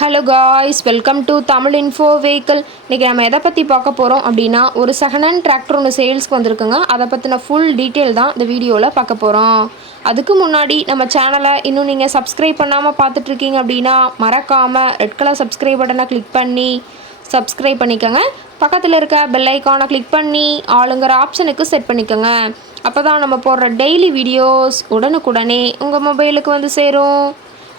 Hello guys, welcome to Tamil info vehicle. இன்றைக்கி நம்ம எதை பற்றி பார்க்க போகிறோம் அப்படின்னா, ஒரு செகண்ட் ஹேண்ட் டிராக்டர் ஒன்று சேல்ஸ்க்கு வந்திருக்குங்க. அதை பற்றின ஃபுல் டீட்டெயில் தான் இந்த வீடியோவில் பார்க்க போகிறோம். அதுக்கு முன்னாடி நம்ம சேனலை இன்னும் நீங்கள் சப்ஸ்கிரைப் பண்ணாமல் பார்த்துட்ருக்கீங்க அப்படின்னா, மறக்காமல் ரெட் கலர் சப்ஸ்கிரைப் பட்டனை கிளிக் பண்ணி சப்ஸ்கிரைப் பண்ணிக்கோங்க. பக்கத்தில் இருக்க பெல் ஐக்கானை கிளிக் பண்ணி ஆளுங்கிற ஆப்ஷனுக்கு செட் பண்ணிக்கோங்க. அப்போ தான் நம்ம போடுற டெய்லி வீடியோஸ் உடனுக்குடனே உங்கள் மொபைலுக்கு வந்து சேரும்.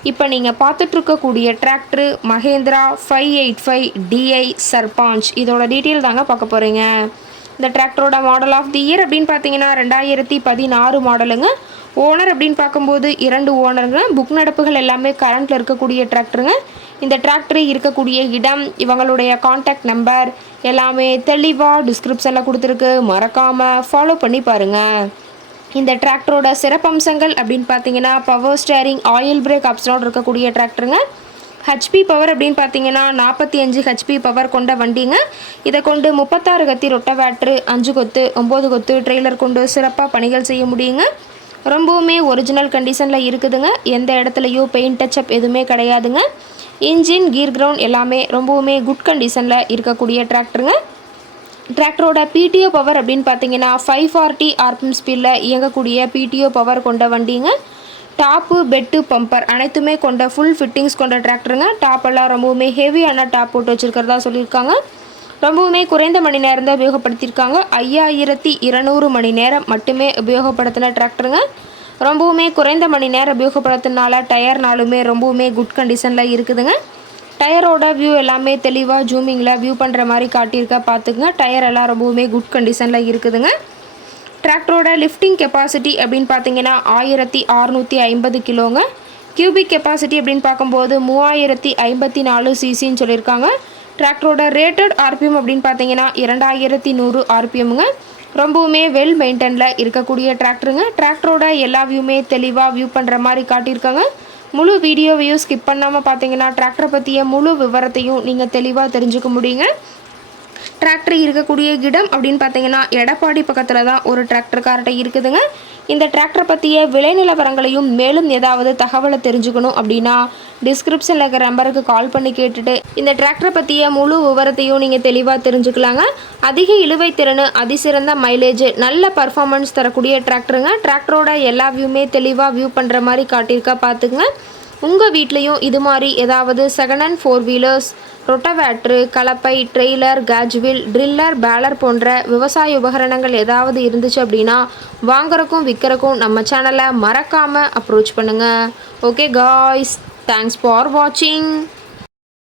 இப்போ நீங்கள் பார்த்துட்ருக்கக்கூடிய டிராக்டரு மஹேந்திரா 585 டிஐ சர்பாஞ்ச். இதோட டீட்டெயில் தாங்க பார்க்க போகிறீங்க. இந்த டிராக்டரோட மாடல் ஆஃப் தி இயர் அப்படின்னு பார்த்தீங்கன்னா 2016 மாடலுங்க. ஓனர் அப்படின்னு பார்க்கும்போது 2 ஓனருங்க. புக் நடப்புகள் எல்லாமே கரண்ட்டில் இருக்கக்கூடிய டிராக்டருங்க. இந்த டிராக்டர் இருக்கக்கூடிய இடம், இவங்களுடைய கான்டாக்ட் நம்பர் எல்லாமே தெளிவாக டிஸ்கிரிப்ஷனில் கொடுத்துருக்கு. மறக்காமல் ஃபாலோ பண்ணி பாருங்கள். இந்த டிராக்டரோட சிறப்பம்சங்கள் அப்படின்னு பார்த்தீங்கன்னா, பவர் ஸ்டேரிங், ஆயில் பிரேக் ஆப்ஷனோடு இருக்கக்கூடிய டிராக்டருங்க. ஹெச்பி பவர் அப்படின்னு பார்த்தீங்கன்னா 45 ஹெச்பி பவர் கொண்ட வண்டிங்க. இதை கொண்டு 36 கத்தி ரொட்டவேட்ரு, 5 கொத்து 9 கொத்து ட்ரெய்லர் கொண்டு சிறப்பாக பணிகள் செய்ய முடியுங்க. ரொம்பவுமே ஒரிஜினல் கண்டிஷனில் இருக்குதுங்க. எந்த இடத்துலையும் பெயிண்ட் டச்சப் எதுவுமே கிடையாதுங்க. இன்ஜின், கீர் கிரவுண்ட் எல்லாமே ரொம்பவுமே குட் கண்டிஷனில் இருக்கக்கூடிய டிராக்டருங்க. டிராக்டரோட பிடிஓ பவர் அப்படின்னு பார்த்தீங்கன்னா 540 ஆர்பிஎம் ஸ்பீடில் இயங்கக்கூடிய பிடிஓ பவர் கொண்ட வண்டிங்க. டாப்பு, பெட்டு, பம்பர் அனைத்துமே கொண்ட ஃபுல் ஃபிட்டிங்ஸ் கொண்ட டிராக்டருங்க. டாப்பெல்லாம் ரொம்பவுமே ஹெவியான டாப் போட்டு வச்சுருக்கிறதா சொல்லியிருக்காங்க. ரொம்பவுமே குறைந்த மணி நேரம் தான் உபயோகப்படுத்தியிருக்காங்க. 5200 மணி நேரம் மட்டுமே உபயோகப்படுத்தின டிராக்டருங்க. ரொம்பவுமே குறைந்த மணி நேரம் உபயோகப்படுத்தினால டயர்னாலுமே ரொம்பவுமே குட் கண்டிஷனில் இருக்குதுங்க. டயரோட வியூ எல்லாமே தெளிவாக ஜூமிங்கில் வியூ பண்ணுற மாதிரி காட்டியிருக்க பார்த்துக்குங்க. டயர் எல்லாம் ரொம்பவுமே குட் கண்டிஷனில் இருக்குதுங்க. டிராக்டரோட லிஃப்டிங் கெப்பாசிட்டி அப்படின்னு பார்த்தீங்கன்னா 1650 கிலோங்க. கியூபிக் கெப்பாசிட்டி அப்படின்னு பார்க்கும்போது 3054 சிசின்னு சொல்லியிருக்காங்க. டிராக்டரோட ரேட்டட் ஆர்பிஎம் அப்படின்னு பார்த்தீங்கன்னா 2100 ஆர்பிஎம்ங்க. ரொம்பவுமே வெல் மெயின்டெனில் இருக்கக்கூடிய டிராக்டருங்க. டிராக்டரோட எல்லா வியூமே தெளிவாக வியூ பண்ணுற மாதிரி காட்டியிருக்காங்க. முழு வீடியோவையும் ஸ்கிப் பண்ணாமல் பார்த்தீங்கன்னா டிராக்டரை பற்றிய முழு விவரத்தையும் நீங்கள் தெளிவாக தெரிஞ்சுக்க முடியுங்க. டிராக்டர் இருக்கக்கூடிய இடம் அப்படின்னு பார்த்தீங்கன்னா எடப்பாடி பக்கத்தில் தான் ஒரு டிராக்டர் கார்ட்டை இருக்குதுங்க. இந்த டிராக்டரை பற்றிய விலை நிலவரங்களையும் மேலும் ஏதாவது தகவலை தெரிஞ்சுக்கணும் அப்படின்னா டிஸ்கிரிப்ஷனில் இருக்கிற நம்பருக்கு கால் பண்ணி கேட்டுட்டு இந்த டிராக்டரை பற்றிய முழு விவரத்தையும் நீங்கள் தெளிவாக தெரிஞ்சுக்கலாங்க. அதிக இழுவை திறன், அதிசிறந்த மைலேஜ், நல்ல பர்ஃபார்மன்ஸ் தரக்கூடிய டிராக்டருங்க. டிராக்டரோட எல்லா வியூமே தெளிவாக வியூ பண்ணுற மாதிரி காட்டியிருக்கா பார்த்துக்குங்க. உங்கள் வீட்லேயும் இது மாதிரி ஏதாவது செகண்ட் ஹேண்ட் 4 வீலர்ஸ், ரொட்டவேட்ரு, கலப்பை, ட்ரெய்லர், கேஜ்வில், ட்ரில்லர், பேலர் போன்ற விவசாய உபகரணங்கள் ஏதாவது இருந்துச்சு அப்படின்னா வாங்குறக்கும் விற்கிறக்கும் நம்ம சேனலை மறக்காமல் அப்ரோச் பண்ணுங்கள். ஓகே காய்ஸ், தேங்க்ஸ் ஃபார் வாட்சிங்.